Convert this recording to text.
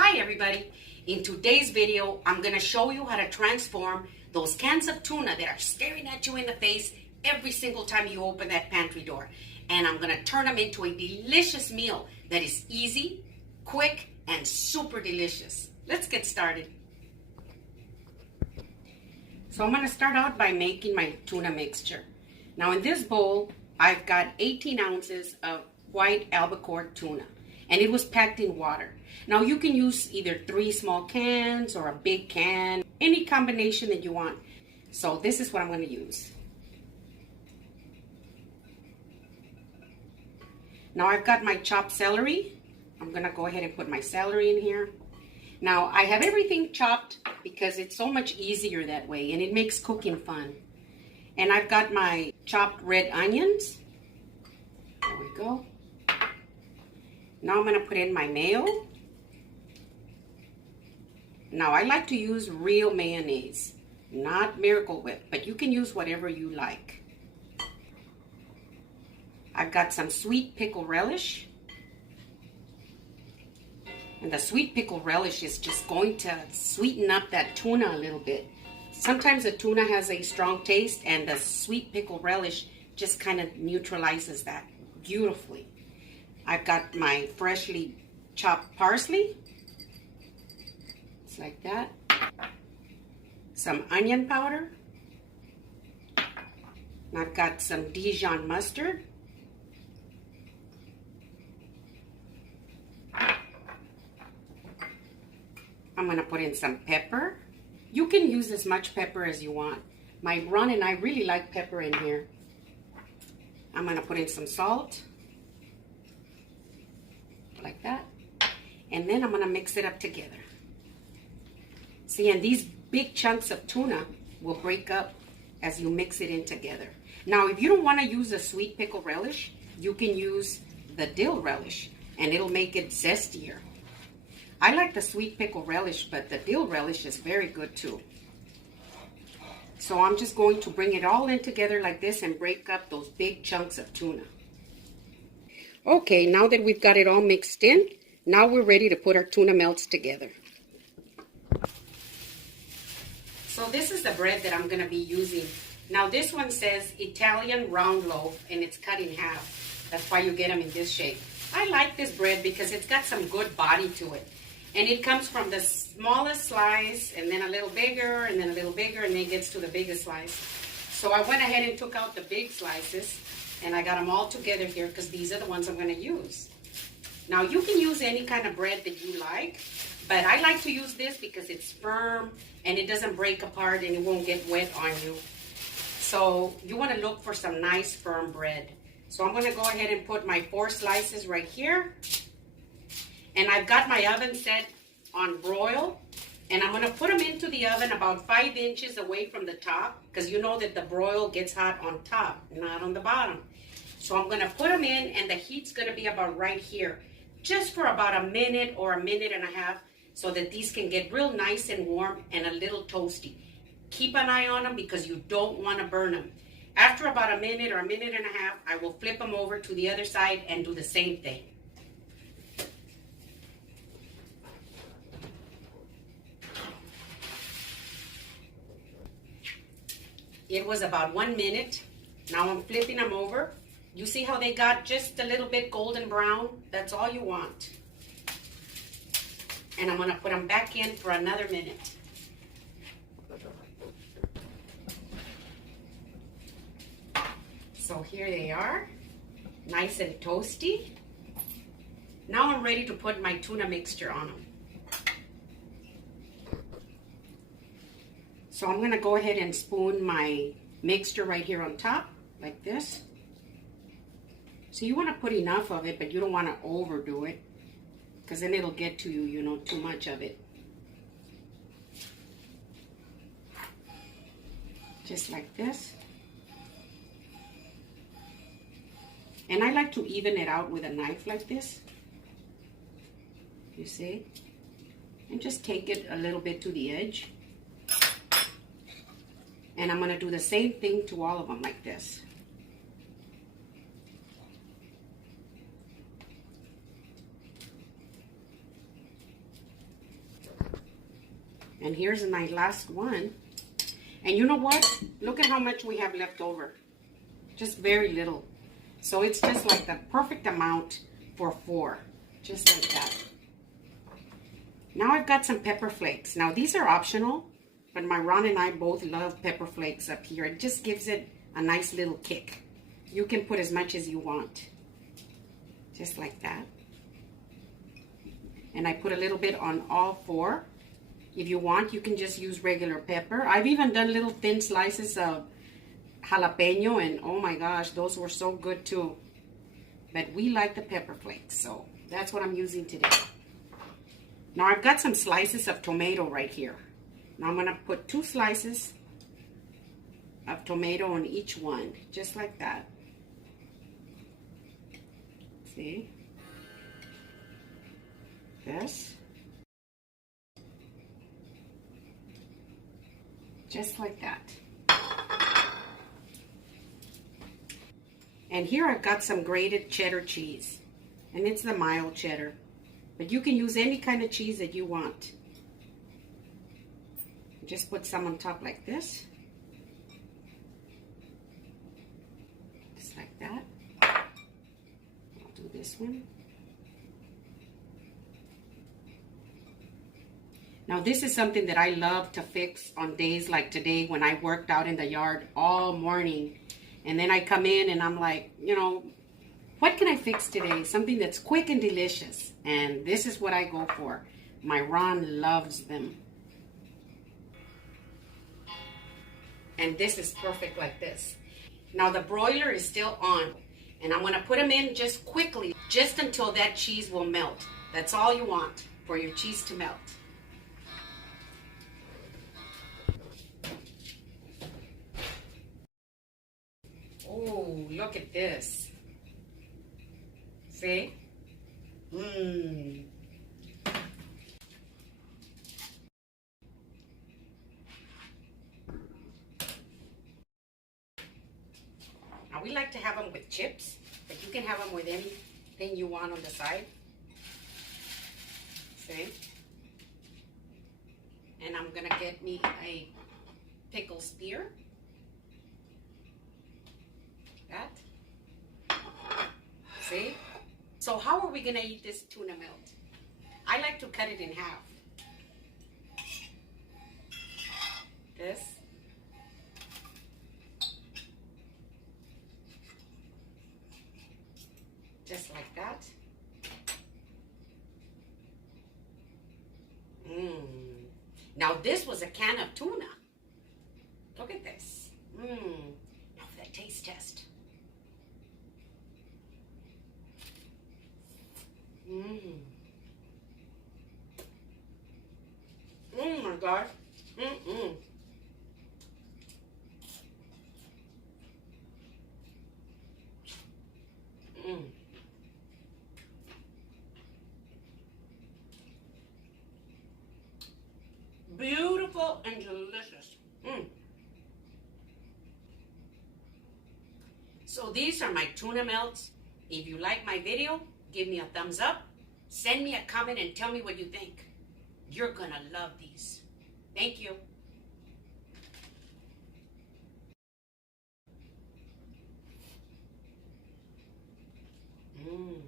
Hi everybody, in today's video I'm going to show you how to transform those cans of tuna that are staring at you in the face every single time you open that pantry door. And I'm going to turn them into a delicious meal that is easy, quick, and super delicious. Let's get started. So I'm going to start out by making my tuna mixture. Now in this bowl I've got 18 ounces of white albacore tuna. And it was packed in water. Now you can use either 3 small cans or a big can, any combination that you want. So this is what I'm going to use. Now I've got my chopped celery. I'm going to go ahead and put my celery in here. Now I have everything chopped because it's so much easier that way and it makes cooking fun. And I've got my chopped red onions. There we go. Now I'm going to put in my mayo. Now I like to use real mayonnaise, not Miracle Whip, but you can use whatever you like. I've got some sweet pickle relish. And the sweet pickle relish is just going to sweeten up that tuna a little bit. Sometimes the tuna has a strong taste and the sweet pickle relish just kind of neutralizes that beautifully. I've got my freshly chopped parsley. It's like that. Some onion powder. And I've got some Dijon mustard. I'm going to put in some pepper. You can use as much pepper as you want. My Ron and I really like pepper in here. I'm going to put in some salt. Like that. And then I'm going to mix it up together. See, and these big chunks of tuna will break up as you mix it in together. Now, if you don't want to use a sweet pickle relish, you can use the dill relish and it'll make it zestier. I like the sweet pickle relish, but the dill relish is very good too. So I'm just going to bring it all in together like this and break up those big chunks of tuna. Okay, now that we've got it all mixed in, now we're ready to put our tuna melts together. So this is the bread that I'm going to be using. Now this one says Italian round loaf and it's cut in half. That's why you get them in this shape. I like this bread because it's got some good body to it. And it comes from the smallest slice and then a little bigger and then a little bigger and then it gets to the biggest slice. So I went ahead and took out the big slices. And I got them all together here because these are the ones I'm going to use. Now you can use any kind of bread that you like, but I like to use this because it's firm and it doesn't break apart and it won't get wet on you. So you want to look for some nice firm bread. So I'm going to go ahead and put my 4 slices right here. And I've got my oven set on broil. And I'm going to put them into the oven about 5 inches away from the top because you know that the broil gets hot on top, not on the bottom. So I'm going to put them in and the heat's going to be about right here, just for about a minute or a minute and a half so that these can get real nice and warm and a little toasty. Keep an eye on them because you don't want to burn them. After about a minute or a minute and a half, I will flip them over to the other side and do the same thing. It was about 1 minute. Now I'm flipping them over. You see how they got just a little bit golden brown? That's all you want. And I'm going to put them back in for another minute. So here they are, nice and toasty. Now I'm ready to put my tuna mixture on them. So I'm going to go ahead and spoon my mixture right here on top, like this. So you want to put enough of it, but you don't want to overdo it, because then it'll get to you, you know, too much of it. Just like this. And I like to even it out with a knife like this. You see? And just take it a little bit to the edge. And I'm going to do the same thing to all of them like this. And here's my last one. And you know what? Look at how much we have left over. Just very little. So it's just like the perfect amount for 4. Just like that. Now I've got some pepper flakes. Now these are optional, but my Ron and I both love pepper flakes up here. It just gives it a nice little kick. You can put as much as you want. Just like that. And I put a little bit on all 4. If you want, you can just use regular pepper. I've even done little thin slices of jalapeno, and oh my gosh, those were so good too. But we like the pepper flakes, so that's what I'm using today. Now I've got some slices of tomato right here. Now I'm gonna put 2 slices of tomato on each one, just like that. See? This. Just like that. And here I've got some grated cheddar cheese. And it's the mild cheddar. But you can use any kind of cheese that you want. Just put some on top like this. Just like that. I'll do this one. Now this is something that I love to fix on days like today when I worked out in the yard all morning. And then I come in and I'm like, you know, what can I fix today? Something that's quick and delicious. And this is what I go for. My Ron loves them. And this is perfect like this. Now the broiler is still on. And I'm gonna put them in just quickly, just until that cheese will melt. That's all you want, for your cheese to melt. Oh, look at this. See? Mmm. Now we like to have them with chips, but you can have them with anything you want on the side. See? And I'm gonna get me a pickle spear. That. See? So how are we gonna eat this tuna melt? I like to cut it in half. This. Just like that. Now this was a can of tuna. Look at this. Now for the taste test. Oh my gosh. Beautiful and delicious. So these are my tuna melts. If you like my video, give me a thumbs up. Send me a comment and tell me what you think. You're gonna love these. Thank you. Mmm.